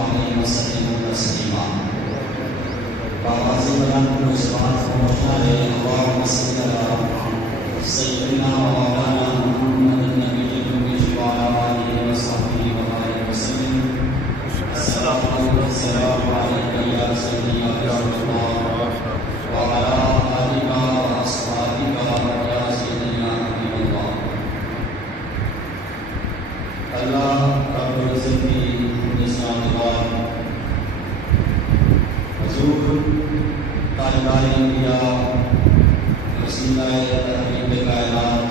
عليه وسلم تسليما فواصل لكم الصلاة والسلام اللهم صل على سيدنا ومولانا محمد النبي الأمي وعلى آله وصحبه وبارك وسلم الصلاة والسلام عليك يا سيدي يا رسول الله وعلى آلك وأصحابك يا سيدنا حبيب الله اللہ رب العزت کی نسان دوار حضور تاجدار انبیاء وسیلہ تحریب کائنات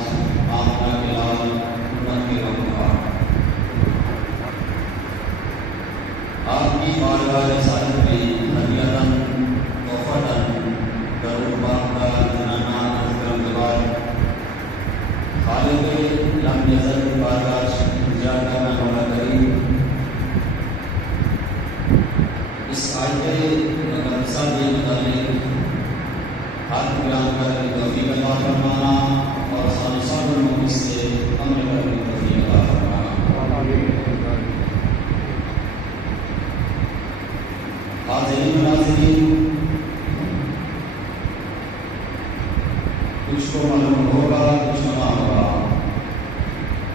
آمنہ بلال امت کے رمضان آپ کی بارگاہ رسالت میں حدیعتاً توفتاً درود باندہ جنانہ اذکرم دوار خالق لم یزل بارگاہ جاتا میں مولا کریم اس آیت مقدسہ کے متعلق حق بیان کرنے کی توفیق عطا فرمانا اور خالصہ المخلص سے عمل کرنے کی توفیق عطا فرمانا۔ حاضرین ناظرین، کچھ کو معلوم ہوگا کچھ نہ ہوگا،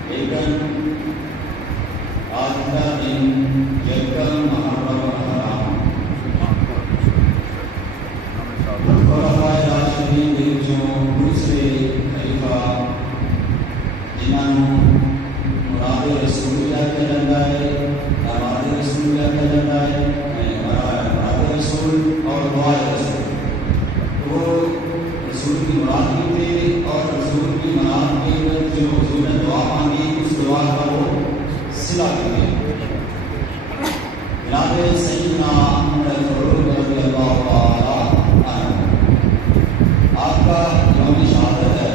لیکن آج کا دن یکم محرم الحرام خلفائے راشدین کے جو دوسرے خلیفہ جنہاں مراد رسول اللہ کہا جاتا ہے، داماد رسول اللہ کہا جاتا ہے، مراد رسول اور دعائے رسول، وہ رسول کی مراد بھی تھے اور رسول کی مراد کے جو حضور نے دعا مانگی اس دعا کا وہ صلہ کرتے ہیں۔ جناب سیدنا عمر فاروق رضی اللہ تعالی عنہ آپ کا یوم شہادت ہے،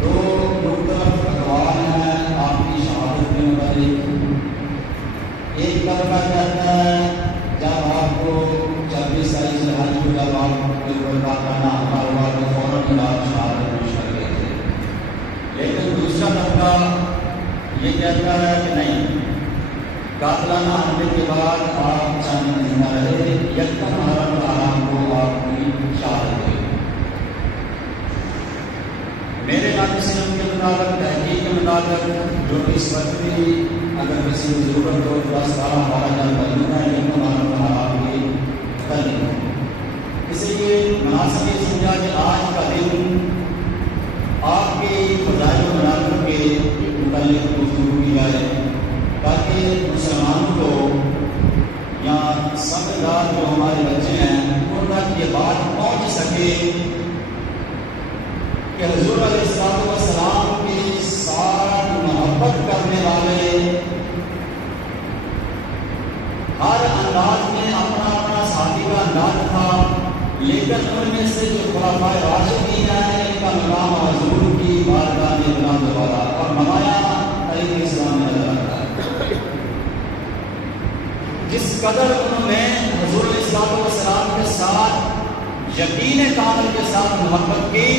دو مختلف اقوال ہیں آپ کی شہادت کے متعلق۔ ایک طبقہ کہتا ہے جب آپ کو 26 تاریخ سے حج کو جب آپ بالکل کاٹانا ہمارے بعد تو فوراً آپ شہادت پیش کر گئے تھے، لیکن دوسرا طبقہ یہ کہتا ہے کہ نہیں، قاتلانہ حملے کے بعد آپ چاند زندہ رہے، یکم محرم الحرام کو آپ کی شہادت ہوئی۔ میرے نام سلم کے مطابق، تحقیق کے مطابق، جو کہ اس وقت بھی اگر کسی کو ضرورت ہو تو 10-12 معلوم ہے یکم محرم الحرام کی تعلیم ہو، اسی لیے مناسب یہ سمجھا کہ آج کا دن آپ کے فضائل و مناظر کے متعلق گفتگو کی جائے تاکہ مسلمانوں کو یا سمجھدار جو ہمارے بچے ہیں ان تک یہ بات پہنچ سکے کہ حضور علیہ السلام کی ساتھ محبت کرنے والے ہر انداز میں اپنا اپنا ساتھی کا انداز تھا، لیکن ان میں سے جو خلفائے راشدین ہیں ان کا مقام حضور کی بارگاہ میں بلند ہوا اور نمایاں تاریخ اسلام میں نظر آتا ہے۔ جس قدر انہوں نے حضور علیہ السلام کے ساتھ یقین کامل کے ساتھ محبت کی،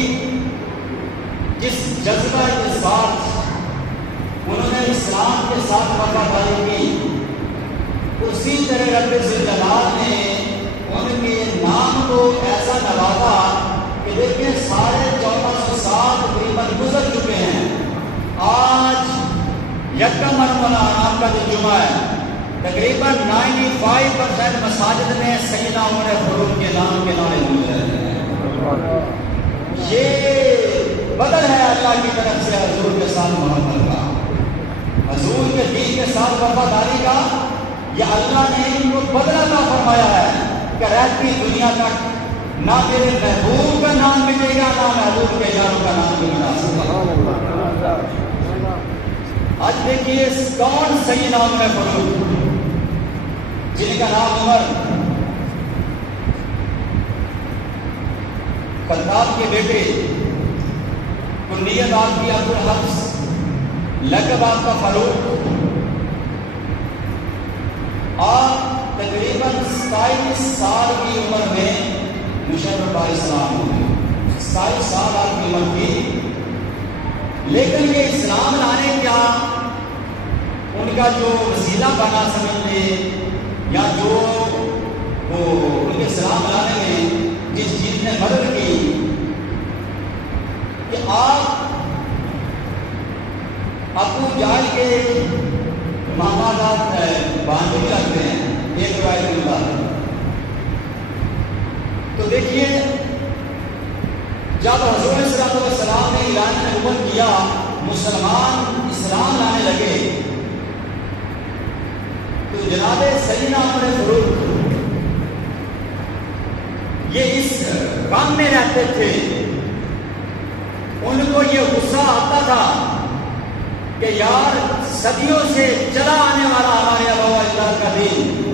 جس جذبہ کے ساتھ انہوں نے اسلام کے ساتھ وفاداری کی، اسی طرح رب ذوالجلال نے ان کے نام کو ایسا نوازا کہ دیکھیں سارے 1400 سال تقریباً گزر چکے ہیں، آج یکم محرم الحرام کا جو جمعہ ہے تقریباً 95% مساجد میں سیدنا عمر فاروق کے نام کے نعرے گونج رہے ہیں۔ یہ بدل ہے اللہ کی طرف سے حضور کے ساتھ محبت کا، حضور کے دین کے ساتھ وفاداری کا، یہ اللہ نے ان کو بدلہ عطا فرمایا ہے کہ رہتی دنیا تک نہ میرے محبوب کا نام ملے گا نہ محبوب کے یاروں کا نام بھی ملا سکتا۔ آج دیکھیے کون سیدنا عمر فاروق جن کا نام عمر خطاب کے بیٹے، کنیت آپ کی عبدالحفظ، لقب آپ کا فاروق، آپ تقریباً 27 سال کی عمر میں مشرف علیہ السلام ہوئے، 27 سال آپ کی عمر کی، لیکن یہ اسلام لانے کیا ان کا جو وسیلہ بنا سمجھ لے یا جو وہ ان کے سلام لانے میں جس چیز نے مدد کی کہ آپ ابو جہل کے مامادات باندھی رکھتے ہیں ایک روایت کے مطابق. تو دیکھیے جب حضور صلی اللہ علیہ وسلم نے اعلان نبوت کیا مسلمان اسلام لانے لگے تو جناب سیدنا عمر فاروق یہ اس غم میں رہتے تھے. ان کو یہ غصہ آتا تھا کہ یار صدیوں سے چلا آنے والا ہمارے ابا و اجداد کا دین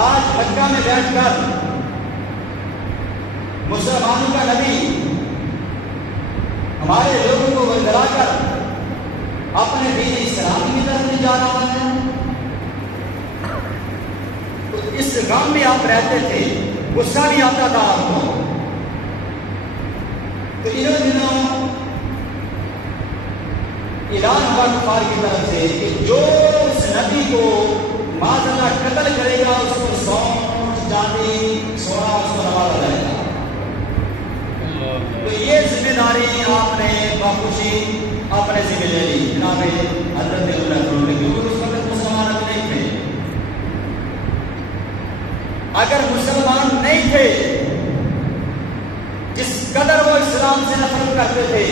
آج مکہ میں بیٹھ کر مسلمانوں کا نبی ہمارے لوگوں کو ورگلا کر اپنے دین اسلام کی طرف نہیں جا رہا ہے. تو اس غم میں آپ رہتے تھے, غصہ بھی آتا تھا آپ کو. تو انہوں دنوں اعلان ہوا کفار کی طرف سے کہ جو اس نبی کو معاذ اللہ قتل کرے گا اس کو سونٹ چاندی سونا اس کو نوازا جائے گا. تو یہ ذمہ داری آپ نے باخوشی اپنے ذمہ لے لی جناب حضرت عمر نے, کیونکہ اس وقت مسلمان ابھی نہیں تھے. اگر مسلمان نہیں تھے جس قدر وہ اسلام سے نفرت کرتے تھے,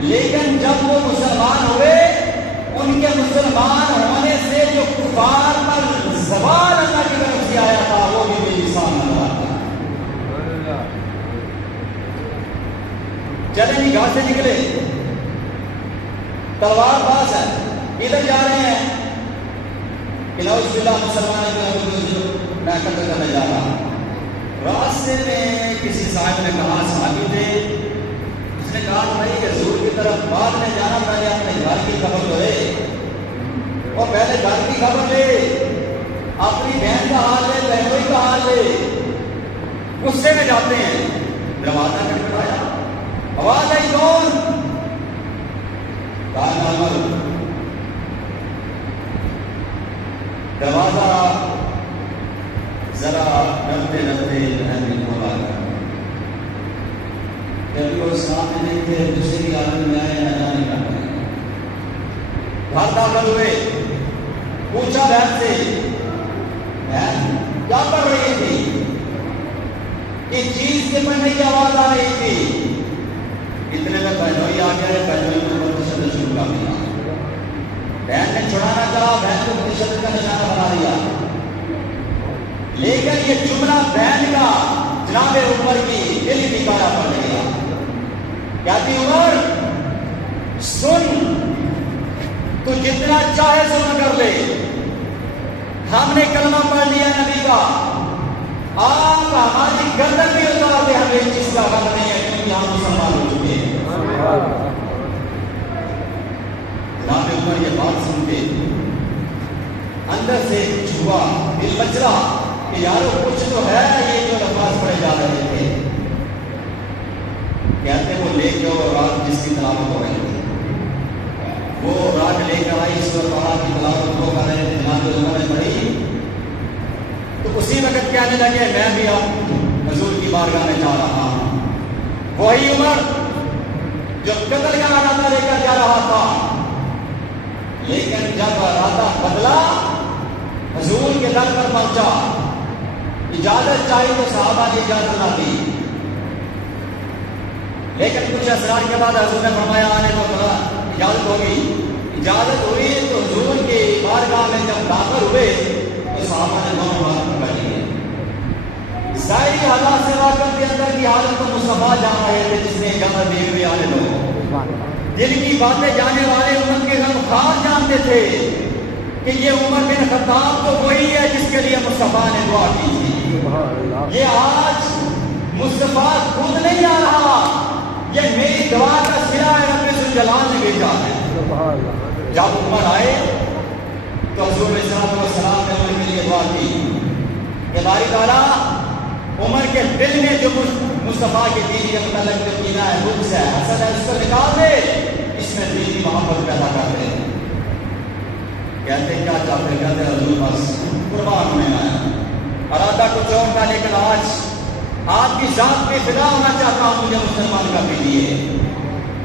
لیکن جب وہ مسلمان ہوئے ان کے مسلمان ہونے سے جو کفار پر زوال اللہ کی طرف سے آیا تھا وہ بھی بے مثال نظر آتا. چلیں جی گھر سے نکلے, تلوار پاس ہے, ادھر جا رہے ہیں کہ نعوذ باللہ مسلمان میں قتل کرنے جا رہا ہوں. راستے میں کسی صاحب نے کہا, صحابی تھے, اس نے کہا بھائی حضور کی طرف بعد میں جانا, پہلے اپنے گھر کی خبر لو اور پہلے گھر کی خبر لے, اپنی بہن کا حال لے, بہنوئی کا حال لے. غصے میں جاتے ہیں, دروازہ کھٹکھٹایا, آواز آئی کون؟ کہا عمر. دروازہ ذرا ڈرتے ڈرتے بہن نے کھولا. جب وہ سامنے نہیں تھے دوسری عالم میں آئے نہ جانے کا پڑے. گھر داخل ہوئے, پوچھا بہن سے, بہن کیا پڑھ رہی تھی؟ اس چیز کے پڑھنے کی آواز آ رہی تھی. اتنے میں بہنوئی آ گیا, بہنوئی کو تشدد شروع کر دیا. بہن نے چھڑانا چاہا, بہن کو تشدد کا نشانہ بنا دیا. لیکن یہ جملہ بہن کا جناب عمر کی دل کی کایا پڑ گیا. کہتی عمر سن, تو جتنا چاہے سن کر لے, ہم نے کلمہ پڑھ لیا نبی کا, آپ ہماری گردن بھی اتار دے, ہمیں اس چیز کا غم نہیں ہے کیونکہ ہم مسلمان ہو چکے ہیں. جناب عمر یہ بات سن کے اندر سے کچھ ہوا, دل بچ رہا کہ یارو کچھ تو ہے یہ جو نماز پڑھے جا رہے تھے. کہتے وہ لے کے اور رات جس کی تلاوت ہو رہی تھی وہ رات لے کر آئی, اس پر پڑھا کی تلاوت ہو کر رہے تھے. جناب عمر نے پڑھی تو اسی وقت کہنے لگے میں بھی اب حضور کی بارگاہ میں جا رہا ہوں. وہی عمر جو قتل کا ارادہ لے کر جا رہا تھا, لیکن جب ارادہ بدلا حضور کے در پر پہنچا, اجازت چاہی تو صحابہ نے اجازت نہ دی. لیکن کچھ اسرار کے بعد حضور نے فرمایا آنے کو اجازت ہوگی. اجازت ہوئی تو حضور کی بارگاہ میں جب داخل ہوئے تو صحابہ نے دونوں بات پکڑ لیے. ظاہری حالات سے واقف کے اندر کی حالت کو مصطفیٰ جان رہے تھے جس نے اجازت دی ہوئی آنے لوگوں. دل کی باتیں جانے والے امت کے غم خار جانتے تھے کہ یہ عمر بن خطاب تو وہی ہے جس کے لیے مصطفیٰ نے دعا کی تھی. یہ آج مصطفیٰ خود نہیں آ رہا, یہ میری دعا کا سلا ہے, رب ذوالجلال نے بھیجا ہے. جب عمر آئے تو حضور علیہ السلام نے عمر کے لیے دعا کی کہ باری تعالیٰ عمر کے دل میں جو مصطفیٰ کے دین کے متعلق جو کینہ ہے, بغض ہے, حسد ہے, اس کو نکال دے, اس میں دین کی محبت پیدا کر دے. کہتے کیا چاہتے؟ کہتے حضور بس قربان ہونے آیا، ارادہ کچھ اور تھا، لیکن آج آپ کی ذات پہ فدا ہونا چاہتا ہوں، مجھے مسلمان کر دیجیے۔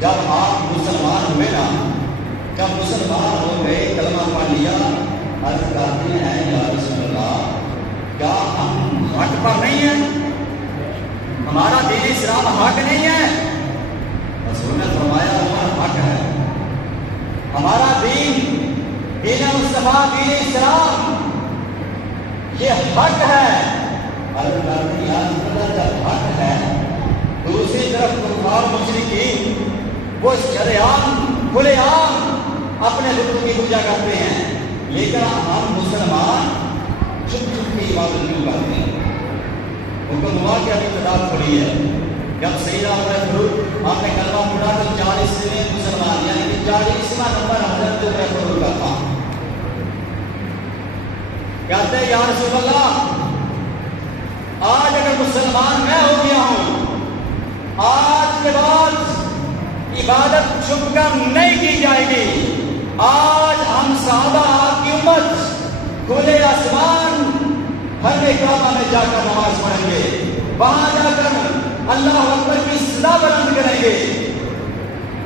جب آپ مسلمان ہوئے نا، جب مسلمان ہو گئے، کلمہ پڑھ لیا، عرض کرتے ہیں یا رسول اللہ کیا ہم حق پر نہیں ہیں؟ ہمارا دین اسلام حق نہیں ہے؟ رسول نے فرمایا ہمارا حق ہے، ہمارا دین دین مصطفیٰ دین اسلام یہ حق ہے۔ عرض کرتے ہیں یا رسول اللہ جب حق ہے، دوسری طرف کفار مشرکین وہ شریعان کھلے عام اپنے بتوں کی پوجا کرتے ہیں، لیکن ہم مسلمان چھپ چھپ کی عبادت کیوں کرتے ہیں؟ ان کو دعا کی ابتدا پڑی ہے، جب سیدنا عمر فاروق آپ نے کلمہ پڑھا تو 40ویں مسلمان یعنی کہ 40واں نمبر حضرت عمر فاروق کا تھا۔ کہتے ہیں یا رسول اللہ آج اگر مسلمان میں ہو گیا ہوں، آج کے بعد عبادت چھپ کر نہیں کی جائے گی، آج ہم صحابہ آپ کی امت کھلے آسمان ہر کعبہ میں جا کر نماز پڑھیں گے، وہاں جا کر اللہ اکبر کی صدا بلند کریں گے۔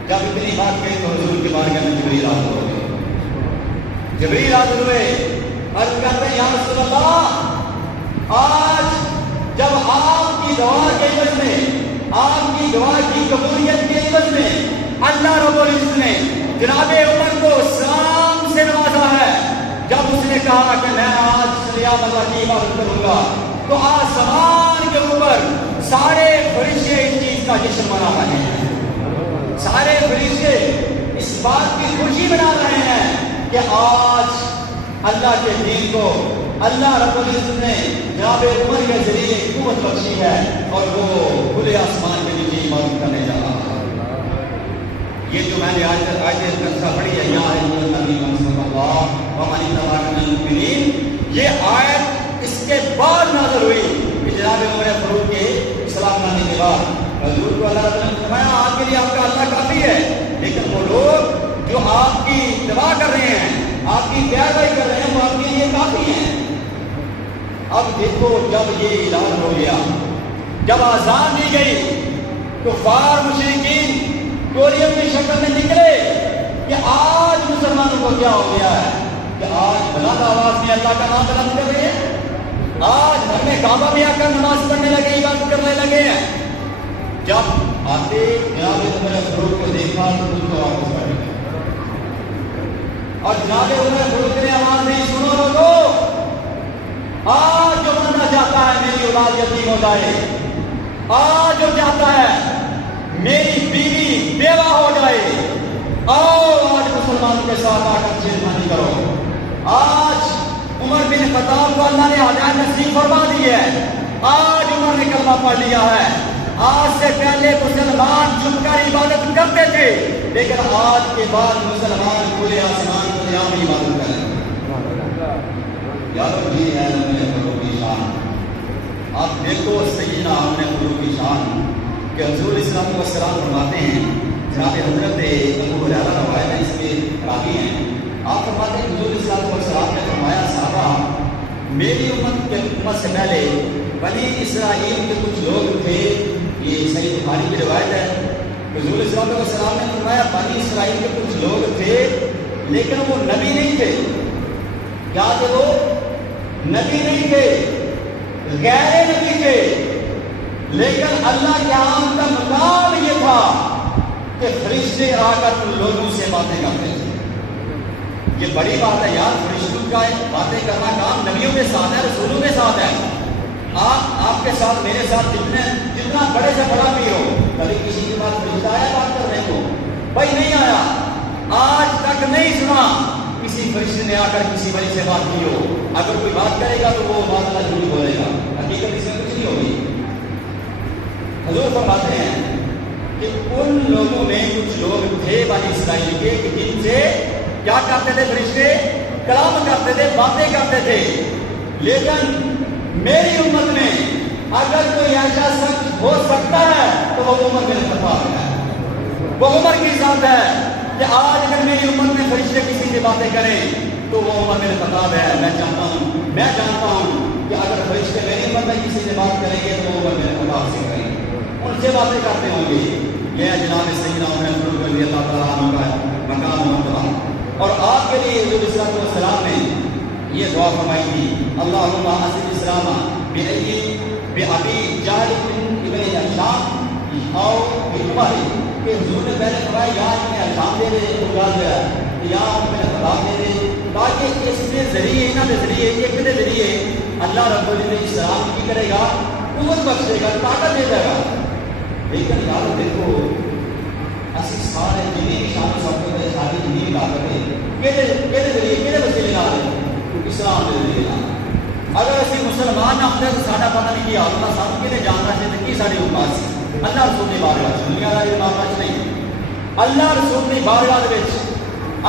جب اتنی بات کہی تو حضور کے بارگاہ میں جبریل حاضر ہوئے، جبریل حاضر ہوئے، عرض کرتے ہیں یا رسول اللہ آج جب آپ کی دعا کے عوض میں، آپ کی دعا کی قبولیت کے عوض میں اللہ رب العزت نے جناب عمر کو سلام سے نوازا ہے، جب اس نے کہا کہ میں آج سلیام اللہ کی عبادت کروں گا، تو آسمان کے اوپر سارے فرشتے اس چیز کا جشن منا رہے ہیں، سارے فرشتے اس بات کی خوشی منا رہے ہیں کہ آج اللہ کے دین کو اللہ رب العزت نے جناب عمر کے ذریعے قوت بخشی ہے اور وہ کھلے آسمان کے نیچے عبادت کرنے جا رہا ہے۔ یہ جو میں نے آج پڑھی ہے، یا نبی صلی اللہ علیہ وسلم، یہ آیت اس کے بعد نازل ہوئی کہ جناب عمر فاروق کے اسلام لانے کے بعد حضور کو اللہ نے فرمایا آپ کے لیے آپ کا اللہ کافی ہے، لیکن وہ لوگ جو آپ کی اتباع کر رہے ہیں، آپ کی پیروی کر رہے ہیں، وہ آپ کے لیے کافی ہیں۔ اب دیکھو جب یہ اعلان ہو گیا، جب آزان دی گئی، کفار مشرکین گولیوں کی شکل میں نکلے کہ آج مسلمانوں کو کیا ہو گیا ہے کہ آج بلند آواز میں اللہ کا نام بلند کر رہے ہیں، آج گھر میں کعبہ میں آ کر نماز پڑھنے لگے، عبادت کرنے لگے ہیں۔ جب آتے جناب عمر فاروق کو دیکھا تو ان کو واپس پڑھ گئے، اور جناب عمر فاروق نے آواز نہیں، سنو لوگو، آج جو بندہ چاہتا ہے میری اولاد یتیم ہو جائے، آج جو چاہتا ہے میری بیوی بیوہ ہو جائے، آؤ آج مسلمانوں کے ساتھ آ کر چیزمانی کرو۔ آج عمر بن خطاب کو اللہ نے ہدایت نصیب فرما دی ہے، آج عمر نے کلمہ پڑھ لیا ہے۔ آج سے پہلے مسلمان چھپ کر عبادت کرتے تھے، لیکن آج کے بعد مسلمان کھلے آسمان کو عام عبادت کریں۔ یادو یہ ہے عمر فاروق کی شان۔ آپ دیکھو سیدنا عمر فاروق کی شان کہ حضور اسلام کو سلام فرماتے ہیں، جناب حضرت ابو ہریرہ روایت ہے، اس کے راوی ہیں، آپ فرماتے ہیں حضور اسلام کو سلام نے فرمایا صحابہ میری امت سے پہلے بنی اسرائیل کے کچھ لوگ تھے، یہ صحیح بخاری کی روایت ہے، حضور اسلام کو سلام نے فرمایا بنی اسرائیل کے کچھ لوگ تھے لیکن وہ نبی نہیں تھے۔ کیا تھے وہ؟ نبی نہیں تھے، غیر نبی تھے، لیکن اللہ کے عام کا مقام یہ تھا کہ فرشتے آ کر ان لوگوں سے باتیں کرتے تھے۔ یہ بڑی بات ہے یار، فرشتوں کا باتیں کرنا کام نبیوں کے ساتھ ہے، رسولوں کے ساتھ ہے۔ آپ کے ساتھ میرے ساتھ جتنا بڑے سے بڑا بھی ہو، کبھی کسی کے پاس فرشتہ آیا بات کرنے کو؟ بھائی نہیں آیا، آج تک نہیں سنا کسی فرشتے نے آ کر کسی بڑی سے بات کی ہو۔ اگر کوئی بات کرے گا تو وہ بات اللہ جھوٹ بولے گا، حقیقت اس میں کچھ نہیں ہوگی۔ حضور فرماتے ہیں کہ ان لوگوں میں کچھ لوگ تھے بنی اسرائیل کے کہ جن سے کیا کرتے تھے فرشتے؟ کلام کرتے تھے، باتیں کرتے تھے، لیکن میری امت میں اگر کوئی ایسا شخص ہو سکتا ہے تو وہ عمر بن خطاب ہے، وہ عمر کی ذات ہے کہ آج اگر میری امت میں فرشتے کسی سے باتیں کریں تو وہ عمر بن خطاب ہے. میں جانتا ہوں کہ اگر فرشتے میری امت میں کسی سے بات کریں گے تو وہ عمر بن خطاب سے کریں گے, ان سے باتیں کرتے ہوں گے. یہ ہے جناب سیدنا عمر فاروق رضی اللہ تعالیٰ عنہ کا مقام و مرتبہ. اور آپ کے لیے حضور صلی اللہ علیہ وسلم نے یہ دعا فرمائی تھی, اللہم اعز الاسلام بأبی جہل ابن ہشام اور عمر, کہ حضور نے پہلے فرمایا یا ابن ہشام دے دے یا ابن خطاب دے دے, تاکہ اس کے ذریعے انہوں کے ذریعے ایک کے ذریعے اللہ رب السلام کی کرے گا, قوت بخشے گا, طاقت دے دے گا. لیکن یار دیکھو اسی سارے جنہیں شان سب کو ساری جنہیں طاقت ہے کہ ذریعے کہ وسیلے نال اسلام دے ذریعے. اگر اسی مسلمان نہ ہوتے تو ساڈا پتہ نہیں کیا ہوتا, سب کے جاننا چاہیے کہ ساری امت سی. اللہ رسول کی بارگاہ دنیا کا یہ معاملہ نہیں, اللہ رسول کی بارگاہ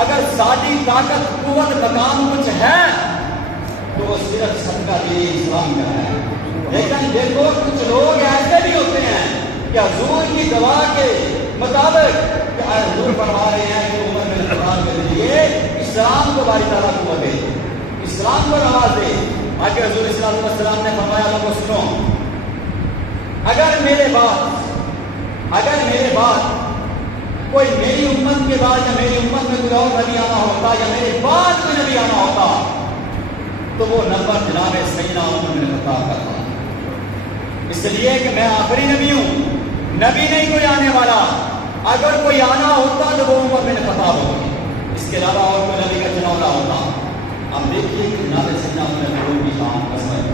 اگر ساری طاقت قوت مقام کچھ ہے تو وہ صرف صدقہ دین اسلام کا ہے. لیکن دیکھو کچھ لوگ ایسے بھی ہوتے ہیں کہ حضور کی دعا کے مطابق کہ حضور فرما رہے ہیں کہ عمر بن خطاب کے لیے اسلام کو باری تعالیٰ قوت دے, اسلام کو نواز دے. آگے حضور صلی اللہ علیہ وسلم نے فرمایا لوگوں سنو, اگر میرے بعد کوئی میری امت کے بعد یا میری امت میں کوئی اور نبی آنا ہوتا یا میرے بعد کوئی نبی آنا ہوتا تو وہ نمبر جناب سیدنا عمر بن خطاب کا تھا. اس لیے کہ میں آخری نبی ہوں, نبی نہیں کوئی آنے والا. اگر کوئی آنا ہوتا تو وہ عمر بن خطاب ہوگی, اس کے علاوہ اور کوئی نبی کا چناؤ نہ ہوتا. اب دیکھیے کہ جناب سیدنا عمر بن خطاب کی شان قسمت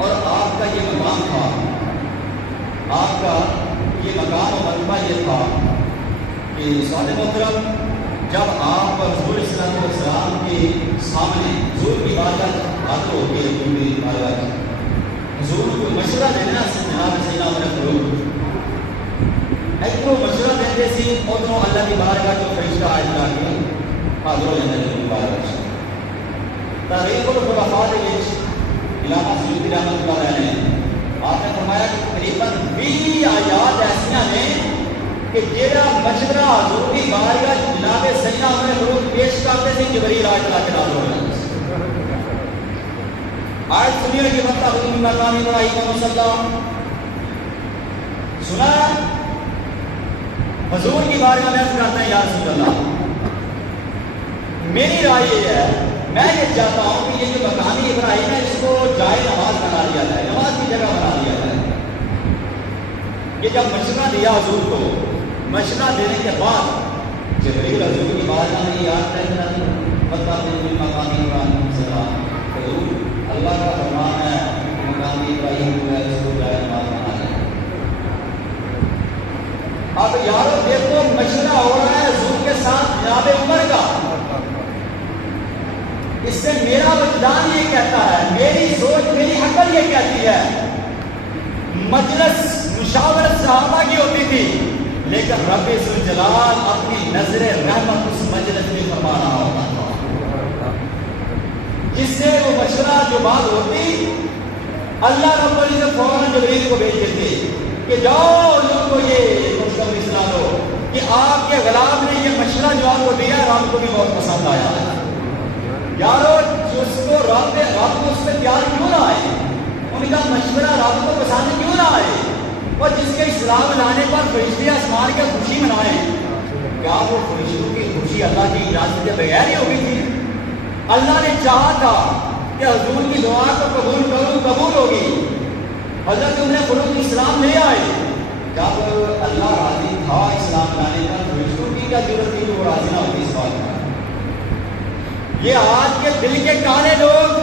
اور آپ کا یہ مقام تھا, آپ کا یہ مقام و مرتبہ یہ تھا کہ سعادت محترم جب آپ حضور صلی اللہ علیہ وسلم کے سامنے حضور کی بارگاہ حاضر ہو کے حضور کی بارگاہ حضور کو مشورہ دینا سے جناب سیدنا عمر فاروق ایک تو مشورہ دیتے سی ادھروں اللہ کی بارگاہ جو فرشتہ آئے جا کے حاضر ہو جاتے ہیں بارگاہ. تاریخ الخلفاء کے علامہ سیوطی رحمۃ اللہ علیہ نے آپ نے فرمایا کہ تقریباً 20 آیات ایسیاں ہیں کہ جیڑا مشورہ حضور کی بارگاہ جناب سیدنا عمر فاروق پیش کرتے تھے جبریل آیت لا کے نازل ہو جاتے تھے. آیت سنیے کہ مطلب مقام ابراہیم مسلم سنا حضور کی بارگاہ میں عرض کرتے ہیں یا رسول اللہ, میری رائے یہ ہے, میں یہ چاہتا ہوں کہ یہ جو مقامی ابراہیم ہے اس کو جائے نماز بنا لیا جائے, نماز کی جگہ بنا لیا جائے. یہ جب مشورہ دیا حضور کو, مشورہ دینے کے بعد جبریل حضور کی بارگاہ میں یاد کرنا مقامی ابراہیم حضور اللہ کا فرمان ہے مقامی ابراہیم جو ہے اس کو جائے نماز بنا لیا. اب یارو دیکھو مشورہ ہو رہا ہے حضور کے ساتھ جناب عمر کا, اس سے میرا وجدان یہ کہتا ہے, میری سوچ میری عقل یہ کہتی ہے مجلس مشاورت صحابہ کی ہوتی تھی, لیکن رب ذوالجلال اپنی نظر رحمت اس مجلس میں فرما رہا ہوتا تھا, جس سے وہ مشورہ جو بات ہوتی اللہ رب العزت فوراً جبریل کو بھیج دیتے کہ جاؤ لوگوں کو یہ خوشخبری سنا دو کہ آپ کے غلام نے یہ مشورہ جو آپ کو دیا ہے آپ کو بھی بہت پسند آیا ہے. یارو اس کو رب اس پہ پیار کیوں نہ آئے, ان کا مشورہ رب کو پسند کیوں نہ آئے, اور جس کے اسلام لانے پر فرشتے آسمان کے خوشی منائیں, کیا وہ فرشتوں کی خوشی اللہ کی اجازت کے بغیر ہی ہوگی تھی؟ اللہ نے چاہا تھا کہ حضور کی دعا کو قبول ہوگی. حضرت عمر فاروق اسلام لے آئے, جب اللہ راضی تھا اسلام لانے پر فرشتوں کی کیا ضرورت تھی کہ وہ راضی نہ ہوتی اس بات پر. یہ آج کے دل کے کالے لوگ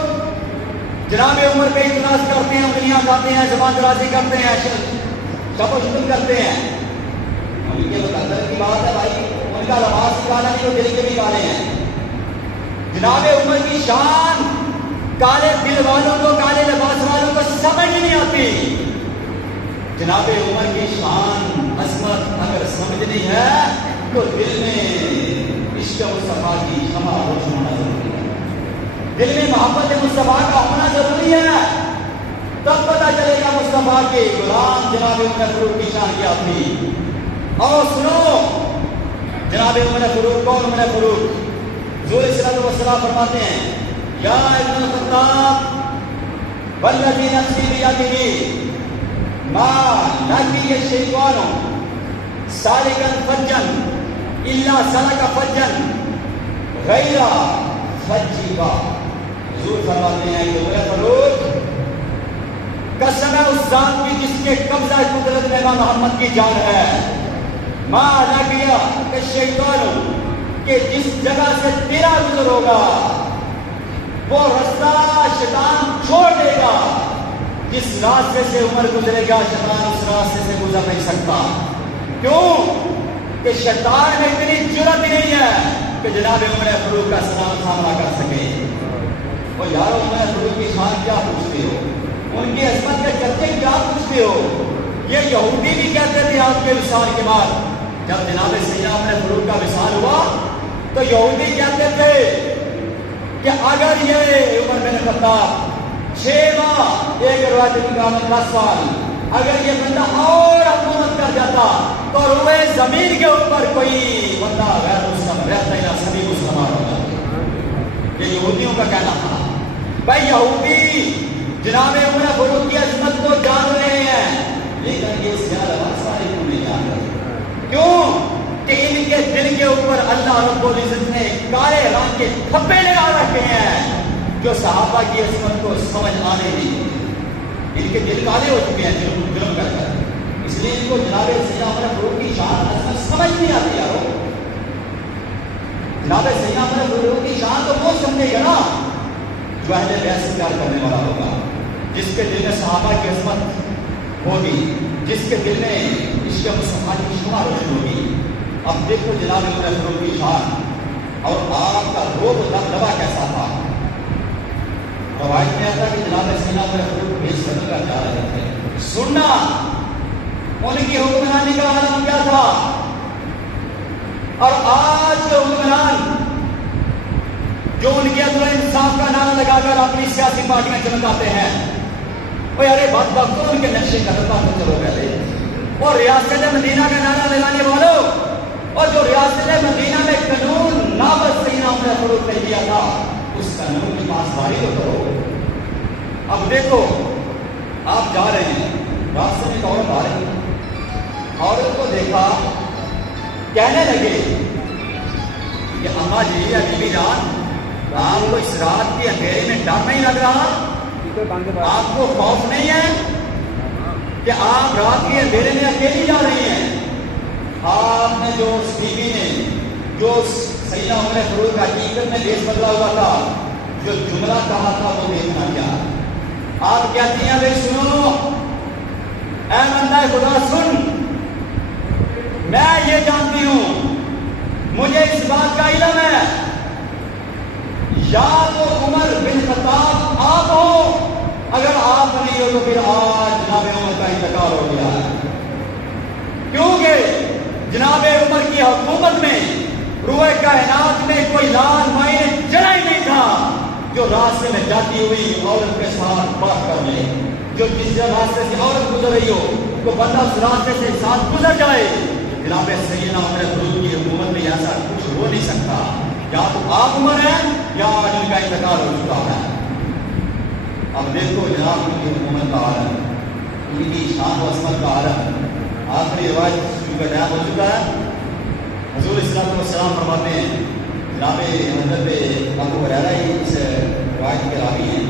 جناب عمر پہ اعتراض کرتے ہیں, انگلیاں کھاتے ہیں, زبان درازی کرتے ہیں, شب و شتم کرتے ہیں. ان کے مقدر کی بات ہے بھائی, ان کا لباس کالا نہیں, وہ دل کے بھی کالے ہیں. جناب عمر کی شان کالے دل والوں کو, کالے لباس والوں کو سمجھ نہیں آتی. جناب عمر کی شان عظمت اگر سمجھنی ہے تو دل میں عشق مصطفیٰ کی شمع روشن ہونا ضروری ہے, دل میں محبت مصطفیٰ کا ہونا ضروری ہے. تب پتہ چلے گا مصطفیٰ کے غلام جناب عمر فاروق کی شان کیا تھی. اور سنو جناب عمر فاروق کون عمر فاروق؟ حضور صلی اللہ علیہ وسلم فرماتے ہیں یا ابن الخطاب والذی نفسی بیدہ ما لقی الشیطان سالکا فجا الا سلک فجا غیر فجیبا. حضور فرماتے ہیں کہ میرے فروغ قسم ہے اس ذات کی جس کے قبضہ قدرت میں محمد کی جان ہے. ما لقی الشیطان کہ جس جگہ سے تیرا گزر ہوگا وہ رستہ شیطان چھوڑ دے گا. جس راستے سے عمر گزرے گا شیطان اس راستے سے گزر نہیں سکتا. کیوں کہ شیطان میں اتنی جرأت نہیں ہے کہ جناب عمر فاروق کا سامنا کر سکے. وہ یارو عمر فاروق کی شان کیا پوچھتے ہو, ان کی عظمت کے چرچے کیا پوچھتے ہو. یہ یہودی بھی کہتے تھے آپ کے وصال کے بعد جب جناب سیدنا عمر فاروق کا وصال ہوا تو یہودی کہتے تھے کہ اگر یہ عمر بن خطاب 6 ماہ ایک روایت کی مطابق 10 سال اگر یہ بندہ اور حکومت کر جاتا تو روئے زمین کے اوپر کوئی بندہ غیر مسلم رہتا ہی نہ, سبھی مسلمان ہو جاتے. یہ یہودیوں کا کہنا تھا. بھائی یہودی جناب عمر فاروق کی عظمت کو جان رہے ہیں لیکن یہ زیادہ سارے کو نہیں جان رہے. کیوں کہ ان کے دل کے اوپر اللہ رب العزت نے کالے رنگ کے تھپے لگا رکھے ہیں جو صحابہ کی عظمت کو سمجھ آنے نہیں. ان کے دل کالے ہو چکے ہیں جرم کر کر, اس لیے ان کو جناب سیدنا عمر فاروق کی شان عظمت سمجھ نہیں آتی. یارو جناب سیدنا عمر فاروق کی شان تو وہ سمجھے گا نا جو اہل بیت سے پیار کرنے والا ہوگا, جس کے دل میں صحابہ کی عظمت ہوگی, جس کے دل میں عشق مصطفیٰ کی شمع روشن ہوگی. اب دیکھو جناب عمر فاروق کی شان اور آپ کا روب و دبدبا کیسا تھا. روایت میں آتا کہ جناب سیدنا عمر فاروق بیس قدم کا جا رہے تھے. سننا ان کی حکمرانی کا عالم کیا تھا اور آج کے حکمران جو ان کے عدل و انصاف کا نعرہ لگا کر اپنی سیاسی پارٹیاں چمکاتے ہیں. وہ ارے بات تو ان کے نقشے قدم پر چلو پہلے. اور ریاست مدینہ کا نعرہ لگانے والوں اور جو ریاست مدینہ میں قانون نافذ سیدنا عمر فاروق نے کیا تھا اس قانون کی پاسداری تو کرو. اب دیکھو آپ جا رہے ہیں راستے میں ایک عورت آ رہی ہے, عورت کو دیکھا کہنے لگے کہ اماں جی ابھی بھی جان آپ کو اس رات کے اندھیرے میں ڈر نہیں لگ رہا, آپ کو خوف نہیں ہے کہ آپ رات کے اندھیرے میں اکیلی جا رہی ہیں. آپ نے جو اس بیوی نے جو سیدنا عمر فاروق کا حقیقت میں دیش بدلا ہوا تھا جو جملہ کہا تھا وہ دیکھنا کیا. آپ کہتی ہیں بھائی سنو اے بندہ خدا سن, میں یہ جانتی ہوں مجھے اس بات کا علم ہے یا تو عمر بن خطاب آپ ہو, اگر آپ نہیں ہو تو پھر آج جناب عمر کا انتقال ہو گیا ہے. کیونکہ جناب عمر کی حکومت میں روئے کائنات میں کوئی لال مائن جلا ہی نہیں تھا جو راستے میں جاتی ہوئی عورت کے ساتھ بات کر لے. جو جس راستے سے عورت گزر رہی ہو تو بندہ اس راستے سے ساتھ گزر جائے. جناب سیدنا عمر فاروق کی حکومت میں ایسا کچھ ہو نہیں سکتا. یا تو آپ عمر ہیں یا جن کا انتقال ہو چکا ہے. اب دیکھو جناب ان کی حکومت کا عالم, ان کی شان و عظمت کا عالم. آخری روایت کا ٹائم ہو چکا ہے. حضور صلی اللہ علیہ وسلم فرماتے ہیں جناب حضرت ابو ہریرہ ہی اس روایت کے راوی ہیں.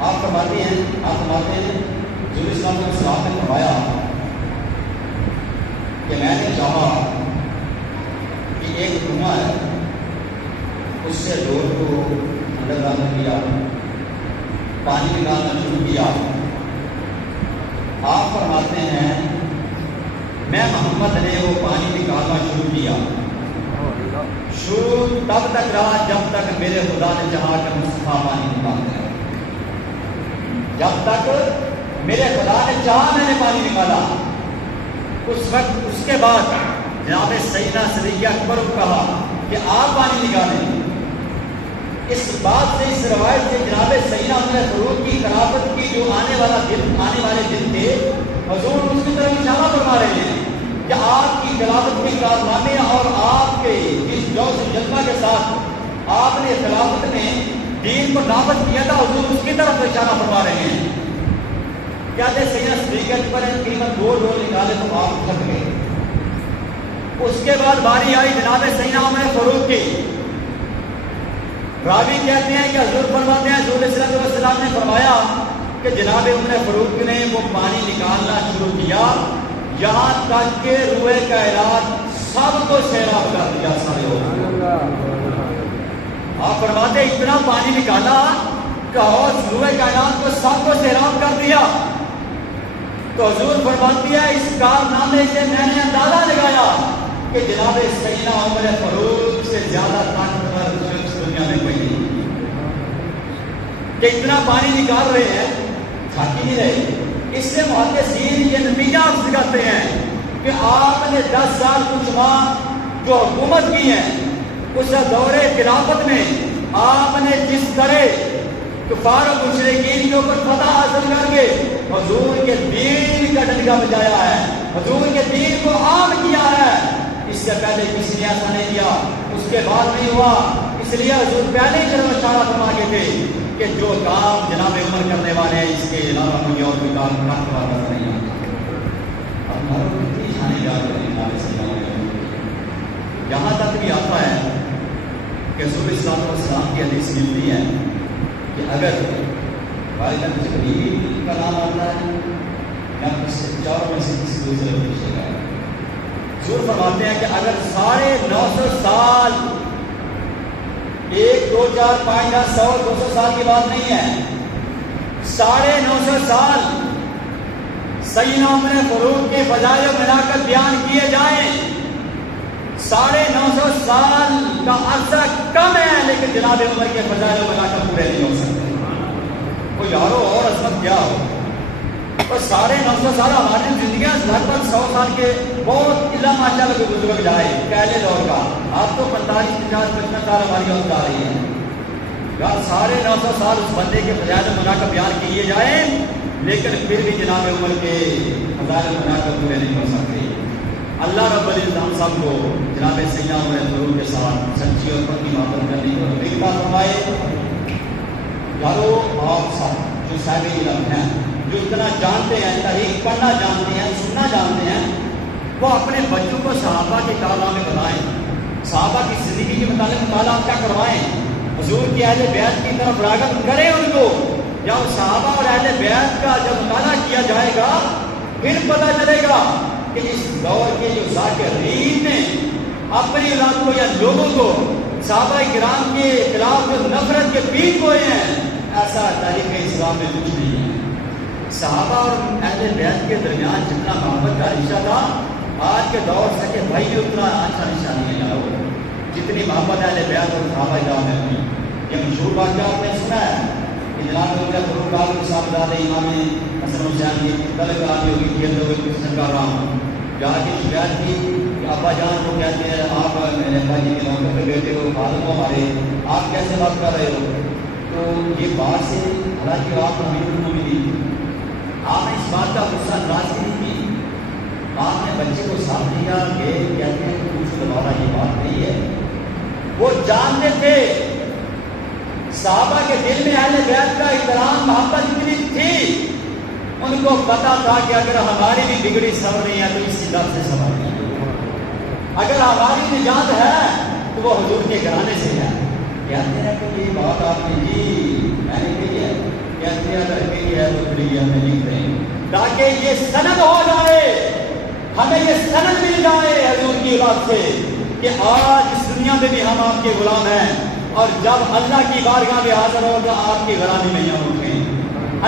آپ فرماتے ہیں حضور صلی اللہ علیہ وسلم نے فرمایا کہ میں نے چاہا کہ ایک کنواں ہے اس سے ڈور کو اندر ڈالنا کیا, پانی نکالنا شروع کیا. آپ فرماتے ہیں میں محمد نے وہ پانی نکالنا شروع کیا. شروع تب تک رہا جب تک میرے خدا نے چاہا کہ مصطفیٰ پانی نکال دے. جب تک میرے خدا نے چاہا میں نے پانی نکالا. اس وقت اس کے بعد جناب سیدنا صدیق اکبر کو کہا کہ آپ پانی نکالیں. اس بات سے اس روایت سے جناب سیدنا عمر فاروق کی خلافت کی جو آنے والے دن تھے حضور اس کی طرف اشارہ فرما رہے ہیں کہ آپ کی خلافت کے کارنامے اور آپ کے اس جوش و جذبہ کے ساتھ آپ نے خلافت میں دین کو نافذ کیا تھا، حضور اس کی طرف اشارہ فرما رہے ہیں. کہتے سیدنا صدیق اکبر نے تقریباً 2 ڈول نکالے تو آپ تھک گئے. اس کے بعد باری آئی جناب سیدنا عمر فاروق کی. راوی کہتے ہیں کہ حضور فرماتے ہیں حضور صلی اللہ علیہ وسلم نے فرمایا کہ جناب عمر فاروق نے وہ پانی نکالنا شروع کیا یہاں تک کہ روئے کائنات سب کو سیراب کر دیا. سارے آپ فرماتے اتنا پانی نکالا کہ اور روئے کائنات کو سب کو سیراب کر دیا. تو حضور فرماتی ہے اس کارنامے سے میں نے اندازہ لگایا کہ جناب سیدنا عمر فاروق سے زیادہ طاقتور شخص دنیا میں کوئی نہیں کہ اتنا پانی نکال رہے ہیں تھک ہی نہیں رہے. اس سے محدثین یہ نتیجہ نکالتے ہیں کہ آپ نے 10 سال کچھ ماہ جو حکومت کی ہے اس دور خلافت میں آپ نے جس طرح کفار و مشرکین کے اوپر فتح حاصل کر کے حضور کے دین کا ڈنڈا بجایا ہے، حضور کے دین کو عام کیا ہے. اس سے پہلے کسی نے ایسا نہیں کیا، اس کے بعد نہیں ہوا. اس لیے حضور پہلے ہی طرف اشارہ فرما کے تھے کہ جو کام جناب عمر کرنے والے ہیں اس کے علاوہ کوئی اور کوئی کام کرنے والا نہیں آتا. اب ہر کتنی شانی یاد کریں یہاں تک بھی آتا ہے کہ رسول صلی اللہ علیہ وسلم کی حدیث ملتی ہے کہ اگر والدہ کچھ قریبی کا نام آتا ہے یا کس سے چاروں میں سے کسی دوسرے پوچھے گا. حضور فرماتے ہیں کہ اگر 950 سال 1 2 4 5 10 100 200 سال کی بات نہیں ہے، 950 سال سیدنا عمر فاروق کے فضائل و مناقب بیان کیے جائیں. 950 سال کا عرصہ کم ہے لیکن جناب عمر کے فضائل و مناقب پورے نہیں ہو سکتے. وہ یارو اور عظمت کیا ہو. اور 950 سال ہماری زندگیاں لگ بھگ 100 سال کے بہت اللہ ماشاء اللہ کے بزرگ جائے پہلے دور کا. آپ تو 45 50 55 سال ہماری وقت آ رہی ہے. یار 950 سال اس بندے کے فضائل و مناقب بیان کیے جائیں لیکن پھر بھی جناب عمر کے فضائل و مناقب پورے نہیں ہو سکتے. اللہ رب العزت ہم سب کو جناب سیدنا عمر فاروق کے ساتھ سچی اور پکی محبت کرنے کی توفیق عطا فرمائے. یارو آپ سب جو صاحب علم ہیں، جو اتنا جانتے ہیں، تاریخ پڑھنا جانتے ہیں، سننا جانتے ہیں، وہ اپنے بچوں کو صحابہ کے کارنامے بتائیں، صحابہ کی زندگی کے متعلق مطالعہ کیا کروائیں، حضور کی اہل بیت کی طرف راغب کریں ان کو. یا صحابہ اور اہل بیت کا جب مطالعہ کیا جائے گا پھر پتہ چلے گا کہ اس دور کے جو ذاکرین نے اپنے علاقوں یا لوگوں کو صحابہ کرام کے خلاف جو نفرت کے بیج بوئے ہیں ایسا تاریخ اسلام میں کچھ نہیں ہے. صحابہ اور اہل بیت کے درمیان جتنا محبت کا رشتہ تھا آج کے دور سے کہ بھائی بھی اتنا اچھا رشتہ نہیں ہے. جتنی محبت اہل بیت اور صحابہ کرام میں ہوئی. یہ مشہور واقعہ آپ نے سنا ہے کہ جناب عمر فاروق کے صاحبزادے امام حسن حسین کی طلب کرانی ہوگی کھیلتے ہوئے کچھ کر رہا ہوں جا کے شکایت کی کہ ابا جان کو کہتے ہیں آپ میرے ابا جی کے موقع پہ بیٹے ہو خالد کو ہمارے آپ کیسے بات کر رہے ہو. تو یہ بات سے حالانکہ آپ کو ہمیں ملی آپ نے اس بات کا غصہ ناراض نہیں کی. آپ نے بچے کو ساتھ دیا کہ کہتے ہیں کہ کچھ دوبارہ یہ بات نہیں ہے. وہ جانتے تھے صحابہ کے دل میں اہل بیت کا احترام محبت اتنی تھی ان کو پتا تھا کہ اگر ہماری بھی بگڑی سبر نہیں ہے تو اسی در سے سبر نہیں. اگر ہماری نجات ہے تو وہ حضور کے گھرانے سے ہے. کہتے ہیں کہ یہ بات آپ نے جی میں نے کہی ہے، کہتے ہیں اگر کہی ہے تو پھر یہ ہمیں لکھ دیں تاکہ یہ سند ہو جائے، ہمیں یہ سند مل جائے حضور کی بات سے کہ آج اس دنیا میں بھی ہم آپ کے غلام ہیں اور جب اللہ کی بارگاہ میں حاضر ہوگا آپ کی غلامی میں یہاں ہوگی.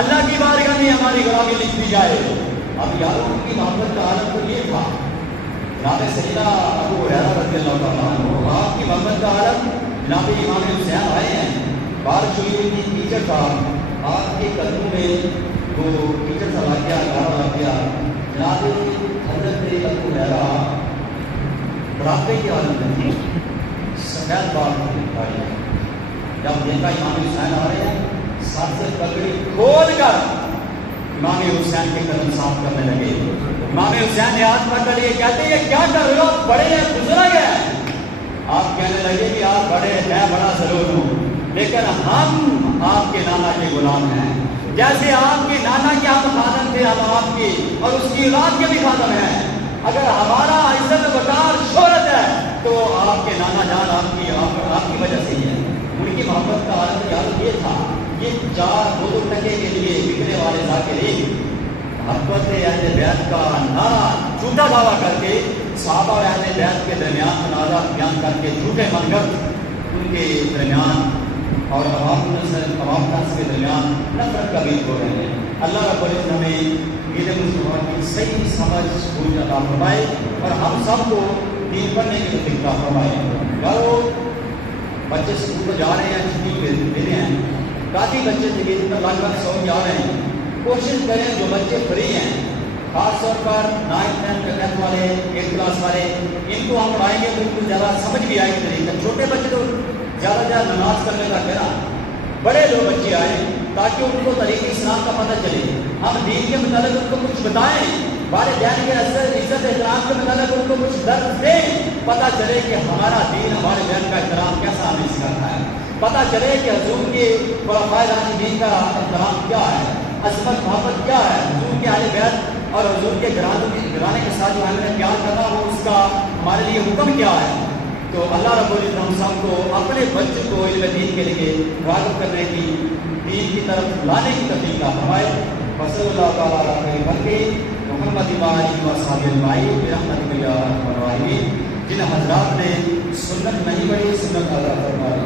اللہ کی بارگاہ میں ہماری غلامی لکھ دی جائے. اب یاروں کی محبت کا عالم تو یہ تھا. جناب سیدنا ابو ہریرہ رضی اللہ تعالیٰ عنہ آپ کی محبت کا عالم جناب امام حسین آئے ہیں. بارش ہوئی تھی، کیچڑ تھا، آپ کے قدموں میں وہ کیچڑ سا لگ گیا، گاڑا لگ گیا. جناب حضرت ابو ہریرہ بڑھاپے کے عالم میں سفید بال جب دیکھا امام حسین آ رہے ہیں سر سے پگڑی کھول کر امام حسین کے قدم صاف کرنے لگے. امام حسین نے ہاتھ پکڑ لیے، کہتے ہیں یہ کیا کر رہے ہو، بڑے ہیں بزرگ ہیں. آپ کہنے لگے کہ آپ بڑے میں بڑا ضرور ہوں، لیکن ہم آپ کے نانا کے غلام ہیں، جیسے آپ کے نانا کے ہم خادم تھے، ہم آپ کی اور اس کی اولاد کے بھی خادم ہیں۔ اگر ہمارا عزت وقار شہرت ہے تو آپ کے نانا جان آپ کی وجہ سے ہی ہے۔ ان کی محبت کا حالت یہ تھا، یہ 4 ٹکے کے لیے بکنے والے ذاکرین محبت اہل بیت کا نعرہ جھوٹا دعویٰ کر کے صحابہ اور اہل بیت کے درمیان تنازع بیان کر کے جھوٹے من کر ان کے درمیان اور عوام کے درمیان نفرت کا بیج ہو رہے ہیں۔ اللہ رب العزت ہمیں عید مصطفیٰ کی صحیح سمجھ سوچ عطا فرمائے اور ہم سب کو دین پڑھنے کی توفیق عطا فرمائے۔ گھروں بچے اسکول کو جا رہے ہیں، چھٹی کے دن ہیں، کافی بچے تھے لگ بھگ 100 جا رہے ہیں۔ کوشش کریں جو بچے فری ہیں، خاص طور پر 9th 10th والے 8th کلاس والے، ان کو ہم پڑھائیں گے تو ان کو زیادہ سمجھ بھی آئے گی طریقہ۔ چھوٹے بچے تو زیادہ سے زیادہ نماز کرنے کا کہنا، بڑے جو بچے آئیں تاکہ ان کو طریقہ اسلام کا پتہ چلے، ہم دین کے متعلق ان کو کچھ بتائیں، والدین کے اثر عزت احترام کے متعلق ان کو کچھ درس دیں، پتہ چلے کہ ہمارا دین ہمارے والدین کا احترام کیسا ہمیں سکھاتا ہے، پتہ چلے کہ حضور کے خلفائے راشدین کا احترام کیا ہے، عظمت محبت کیا ہے، حضور کے اہل بیت اور حضور کے گھرانے کے ساتھ جو ہمیں پیار کرنا وہ اس کا ہمارے لیے حکم کیا ہے۔ تو اللہ رب العزت ہم سب کو اپنے بچوں کو علم دین کے لیے راغب کرنے کی، دین کی طرف لانے کی توفیق عطا فرمائے۔ وصلی اللہ تعالیٰ علیہ وسلم محمد و صحابہ اجمعین برحمتک یا ارحم الراحمین۔ جن حضرات نے سنت نہیں پڑھی، سنت ادا فرمائے۔